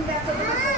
não vai poder